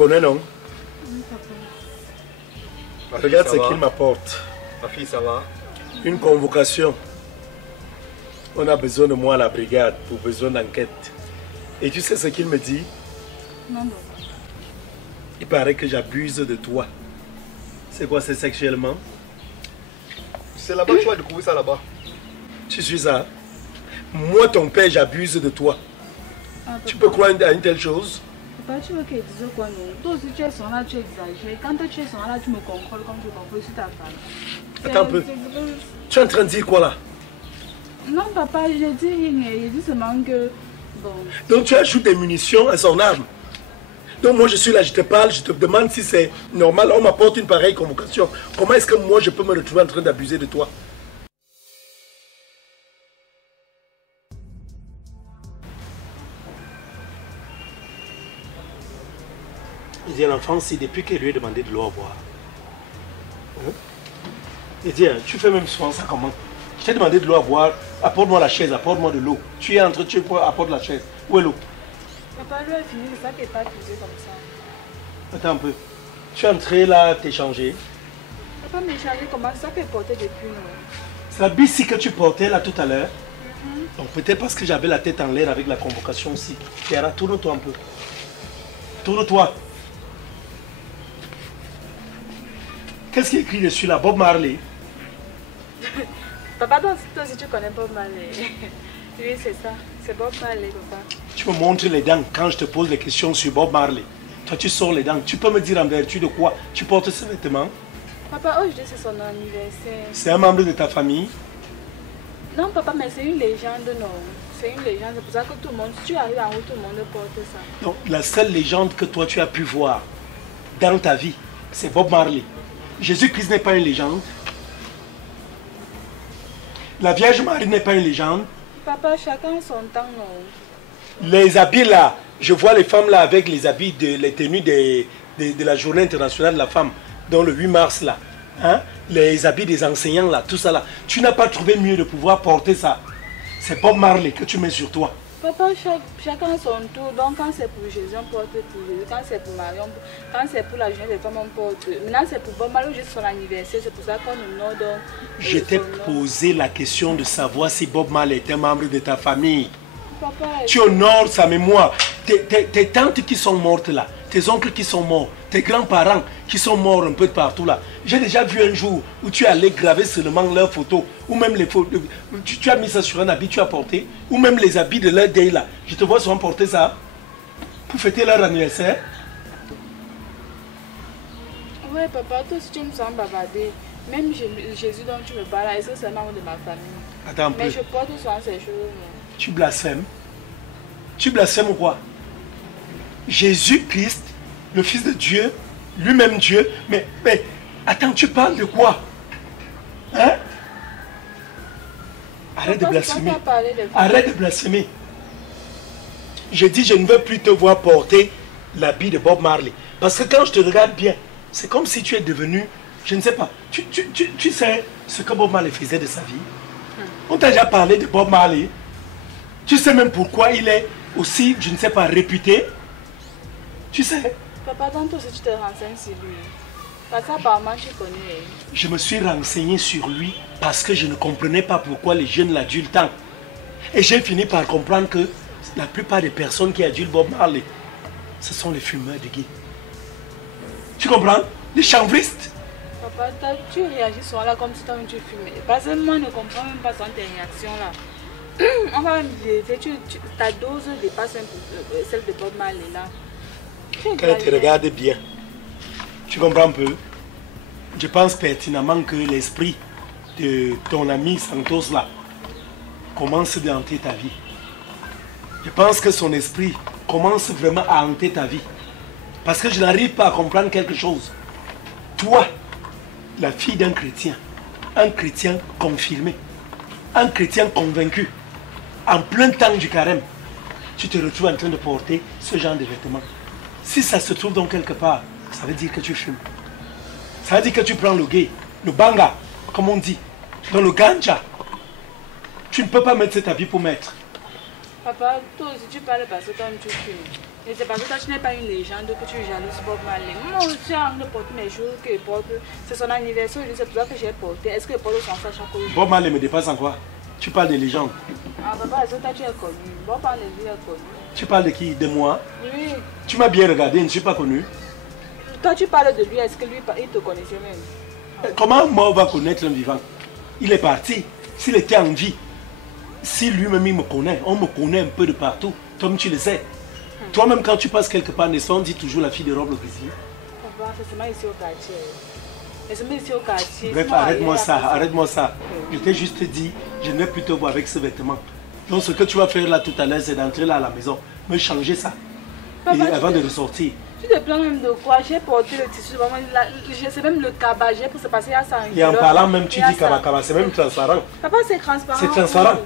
connais, non? Oui, papa. Regarde ce qu'il m'apporte. Ma fille, ça va? Une convocation. On a besoin de moi à la brigade pour besoin d'enquête. Et tu sais ce qu'il me dit? Non, papa. Il paraît que j'abuse de toi. C'est quoi, c'est sexuellement? C'est là-bas, tu vas découvrir ça là-bas. Tu suis ça? Moi, ton père, j'abuse de toi. Ah, Tu peux croire à une telle chose? Papa, tu veux qu'elle dise quoi, non? Toi aussi, tu es son là, tu exagères. Quand toi, tu es son là, tu me contrôles comme tu contrôles sur ta femme. Attends un peu. Tu es en train de dire quoi là? Non, papa, je dis rien. Je dis seulement que... Bon... Donc tu ajoutes des munitions à son arme. Donc moi je suis là, je te parle, je te demande si c'est normal. On m'apporte une pareille convocation. Comment est-ce que moi je peux me retrouver en train d'abuser de toi? Il dit à l'enfant, si depuis qu'il lui a demandé de l'eau à boire. Hein? Il dit, tu fais même souvent ça comment? Je t'ai demandé de l'eau à boire, apporte-moi la chaise, apporte-moi de l'eau. Tu es entre, tu apporte la chaise. Où est l'eau? Papa, lui a fini, c'est ça qui n'est pas accusé comme ça. Attends un peu. Tu es entré là, t'échanger. Papa m'a échangé comment? C'est ça qu'elle portait depuis nous. C'est la bici que tu portais là tout à l'heure. Donc peut-être parce que j'avais la tête en l'air avec la convocation aussi. Tiara, tourne-toi un peu. Tourne-toi. Qu'est-ce qui est écrit dessus là? Bob Marley. Papa, toi aussi tu connais Bob Marley. Oui, c'est ça. C'est Bob Marley, papa. Tu me montres les dents quand je te pose des questions sur Bob Marley. Toi, tu sors les dents. Tu peux me dire en vertu de quoi tu portes ce vêtement? Papa, aujourd'hui c'est son anniversaire. C'est un membre de ta famille? Non, papa, mais c'est une légende, non. C'est une légende. C'est pour ça que tout le monde, si tu arrives en haut, tout le monde porte ça. Donc, la seule légende que toi, tu as pu voir dans ta vie, c'est Bob Marley. Jésus-Christ n'est pas une légende. La Vierge Marie n'est pas une légende. Papa, chacun son temps, non. Les habits là, je vois les femmes là avec les habits, les tenues de la journée internationale de la femme, dans le 8 mars là. Hein? Les habits des enseignants là, tout ça là. Tu n'as pas trouvé mieux de pouvoir porter ça. C'est Bob Marley que tu mets sur toi. Papa, chacun son tour. Donc quand c'est pour Jésus, on porte pour Jésus. Quand c'est pour Marie, quand c'est pour la journée des femmes, on porte. Maintenant c'est pour Bob Marley, juste son anniversaire. C'est pour ça qu'on nous donne. Je t'ai posé la question de savoir si Bob Marley est un membre de ta famille. Papa, tu honores sa mémoire. Tes tantes qui sont mortes là, tes oncles qui sont morts, tes grands-parents qui sont morts un peu de partout là. J'ai déjà vu un jour où tu allais graver seulement leurs photos, ou même les photos, tu as mis ça sur un habit, tu as porté, ou même les habits de leur deuil là. Je te vois souvent porter ça pour fêter leur anniversaire. Oui, papa, toi si tu me sens bavarder, même Jésus dont tu me parles, est-ce que c'est un membre de ma famille? Attends un peu. Mais je porte souvent ces choses. Non? Tu blasphèmes. Tu blasphèmes quoi? Jésus-Christ, le Fils de Dieu, lui-même Dieu, mais attends, tu parles de quoi? Hein? Arrête de blasphémer. Arrête de blasphémer. Je dis, je ne veux plus te voir porter l'habit de Bob Marley. Parce que quand je te regarde bien, c'est comme si tu es devenu, je ne sais pas, tu sais ce que Bob Marley faisait de sa vie? On t'a déjà parlé de Bob Marley. Tu sais même pourquoi il est aussi, je ne sais pas, réputé. Tu sais? Papa, tantôt si tu te renseignes sur lui. Parce qu'apparemment tu connais. Je me suis renseigné sur lui parce que je ne comprenais pas pourquoi les jeunes l'adulent tant. Et j'ai fini par comprendre que la plupart des personnes qui adulent Bob Marley, ce sont les fumeurs de gay. Tu comprends? Les chanvristes. Papa, tu réagis souvent là comme si toi tu fumais. Parce que moi je ne comprends même pas tes réactions là. On va même dire, ta dose dépasse un peu celle de Bob Marley là. Quand elle te regarde bien, tu comprends un peu? Je pense pertinemment que l'esprit de ton ami Santos là commence à hanter ta vie. Je pense que son esprit commence vraiment à hanter ta vie. Parce que je n'arrive pas à comprendre quelque chose. Toi, la fille d'un chrétien, un chrétien confirmé, un chrétien convaincu, en plein temps du carême, tu te retrouves en train de porter ce genre de vêtements. Si ça se trouve donc quelque part, ça veut dire que tu fumes. Ça veut dire que tu prends le gay, le banga, comme on dit, dans le ganja. Tu ne peux pas mettre cet habit pour mettre. Papa, toi aussi tu parles parce que toi tu fumes. Et c'est parce que toi, tu n'es pas une légende que tu es jalouse Bob Marley. Moi, j'ai envie de porter mes jours que je porte. C'est son anniversaire, c'est pour ça que j'ai porté. Est-ce que je porte son sac chaque jour? Bob Marley me dépasse en quoi? Tu parles de légende. Ah, papa, est-ce que toi, tu es connu? Bob Marley, lui, est connu. Tu parles de qui? De moi? Oui. Tu m'as bien regardé, je ne suis pas connu. Toi, tu parles de lui, est-ce que lui, il te connaissait même? Comment moi on va connaître un vivant? Il est parti. S'il était en vie, si lui-même il me connaît, on me connaît un peu de partout. Toi-même tu le sais. Toi-même quand tu passes quelque part, n'est-ce pas, on dit toujours la fille de robe le cuisinier. Papa, c'est seulement ici au quartier. C'est seulement ici au quartier. Bref, arrête-moi ça, arrête-moi ça. Je t'ai juste dit, je ne vais plus te voir avec ce vêtement. Donc ce que tu vas faire là tout à l'heure, c'est d'entrer là à la maison, me changer ça. Papa, et avant de ressortir. Tu te plains même de quoi? J'ai porté le tissu, c'est même le cabas, j'ai pour se passer à 100 kg. Et en parlant même, tu dis cabas, c'est même transparent. Papa, c'est transparent. C'est transparent.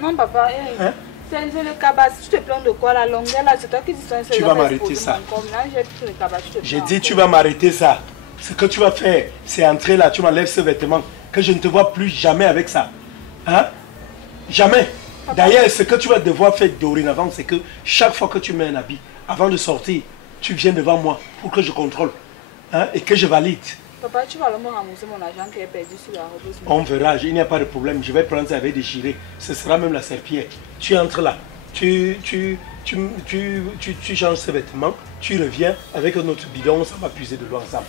Non, papa, Hein? c'est le cabas. Tu te plains de quoi? La longueur là, c'est toi qui dis ça. Tu vas m'arrêter ça. J'ai dit, tu vas m'arrêter ça. Ce que tu vas faire, c'est entrer là, tu m'enlèves ce vêtement, que je ne te vois plus jamais avec ça. Hein? Jamais. D'ailleurs, ce que tu vas devoir faire dorénavant, c'est que chaque fois que tu mets un habit, avant de sortir, tu viens devant moi pour que je contrôle, hein, et que je valide. Papa, tu vas me rembourser mon argent qui est perdu sur la robe. On verra, il n'y a pas de problème. Je vais prendre ça avec déchiré. Ce sera même la serpillière. Tu entres là, tu changes ce vêtement, tu reviens avec un autre bidon, ça va puiser de l'eau ensemble.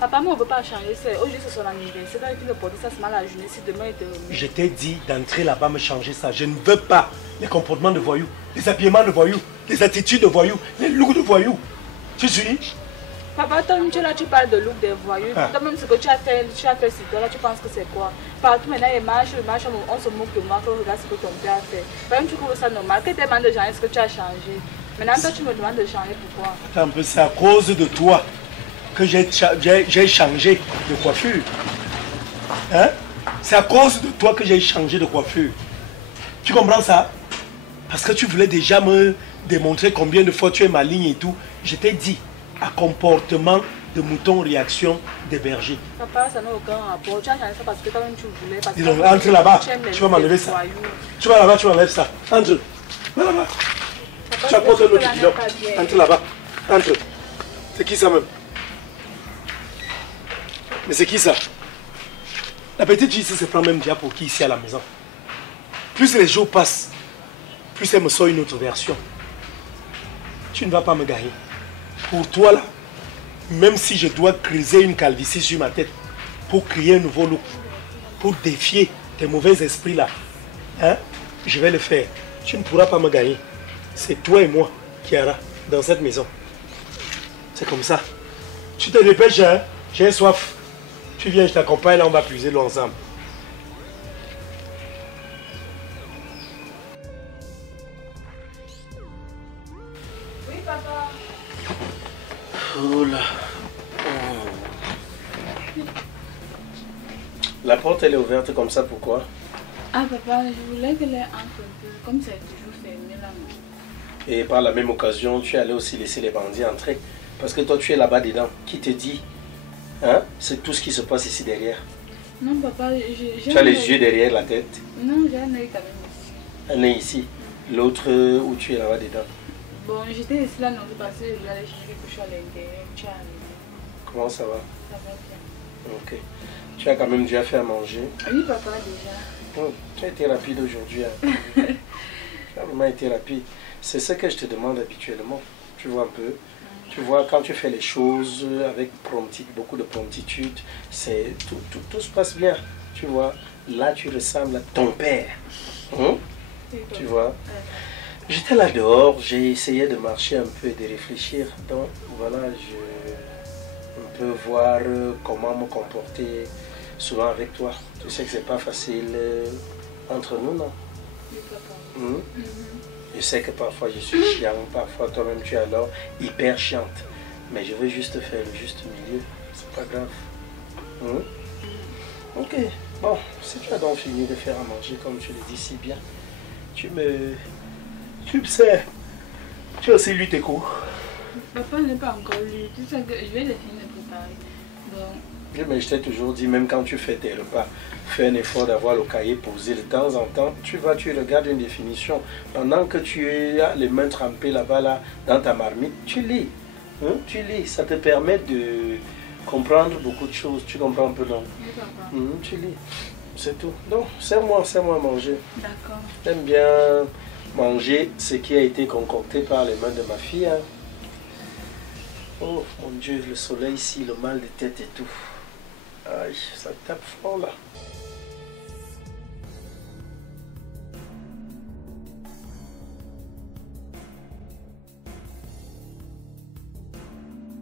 Papa, moi on ne peut pas changer. Aujourd'hui c'est son anniversaire. Quand il ne porte ça, c'est mal la journée. Si demain il te remet. Je t'ai dit d'entrer là-bas me changer ça. Je ne veux pas les comportements de voyous, les habillements de voyous, les attitudes de voyous, les looks de voyous. Tu suis? Papa, toi, tu, là, tu parles de look des voyous. Toi-même, ce que tu as fait sur toi, là, tu penses que c'est quoi? Partout maintenant, il marche, on se moque de moi, que regarde ce que ton père a fait. Même tu trouves ça normal. Que tellement de gens, est-ce que tu as changé? Maintenant, toi, tu me demandes de changer, pourquoi? Attends un peu, c'est à cause de toi que j'ai changé de coiffure. Hein? C'est à cause de toi que j'ai changé de coiffure. Tu comprends ça? Parce que tu voulais déjà me démontrer combien de fois tu es maligne et tout. Je t'ai dit, à comportement de mouton, réaction des bergers. Papa, ça n'a aucun rapport. Tu as changé ça parce que toi-même tu voulais. Parce dis donc, entre là-bas, tu vas m'enlever ça. Tu vas là-bas, tu m'enlèves ça. Entre. Va là-bas. Tu apportes un autre bidon. Entre là-bas. Entre. C'est qui ça même? Mais c'est qui ça? La petite fille ici se prend même déjà pour qui ici à la maison. Plus les jours passent, plus elle me sort une autre version. Tu ne vas pas me gagner. Pour toi là, même si je dois creuser une calvitie sur ma tête pour créer un nouveau look, pour défier tes mauvais esprits là, hein, je vais le faire. Tu ne pourras pas me gagner. C'est toi et moi qui ira dans cette maison. C'est comme ça. Tu te dépêches, hein? J'ai soif. Tu viens, je t'accompagne, là on va puiser l'eau ensemble. Oui, papa. Oh là. La porte elle est ouverte comme ça, pourquoi? Ah papa, je voulais que l'air entre un peu, comme c'est toujours fermé là. Et par la même occasion, tu allais aussi laisser les bandits entrer. Parce que toi tu es là-bas dedans. Qui te dit? Hein? C'est tout ce qui se passe ici derrière. Non papa, tu as les yeux derrière la tête. Non, j'ai un œil quand même ici. Un œil ici. L'autre où tu es là-bas dedans. Bon, j'étais ici là, non, parce que je voulais aller chercher quelque chose à l'intérieur. Tu es arrivé. Comment ça va? Ça va bien. Ok. Tu as quand même déjà fait à manger? Oui papa, déjà. Tu as été rapide aujourd'hui. Hein? Tu as vraiment été rapide. C'est ce que je te demande habituellement. Tu vois un peu. Tu vois, quand tu fais les choses avec beaucoup de promptitude, tout se passe bien. Tu vois, là tu ressembles à ton père. Hein? Tu vois. J'étais là dehors, j'ai essayé de marcher un peu et de réfléchir. Donc voilà, je peux voir comment me comporter souvent avec toi. Tu sais que c'est pas facile entre nous, non? Je sais que parfois je suis chiant, parfois toi-même tu es alors hyper chiante. Mais je veux juste faire le juste milieu, c'est pas grave. Ok, bon, si tu as donc fini de faire à manger comme tu le dis si bien, tu me sais, tu as aussi lu tes cours. Papa n'est pas encore lu, tu sais que je vais le finir de préparer. Donc, Mais je t'ai toujours dit, même quand tu fais tes repas, fais un effort d'avoir le cahier posé de temps en temps. Tu regardes une définition. Pendant que tu as les mains trempées là-bas, là, dans ta marmite, tu lis. Hein? Tu lis. Ça te permet de comprendre beaucoup de choses. Tu comprends un peu, non? Tu lis. C'est tout. Donc, serre-moi à manger. D'accord. J'aime bien manger ce qui a été concocté par les mains de ma fille. Hein. Oh mon Dieu, le soleil ici, le mal de tête et tout. Aïe, ça tape fort là.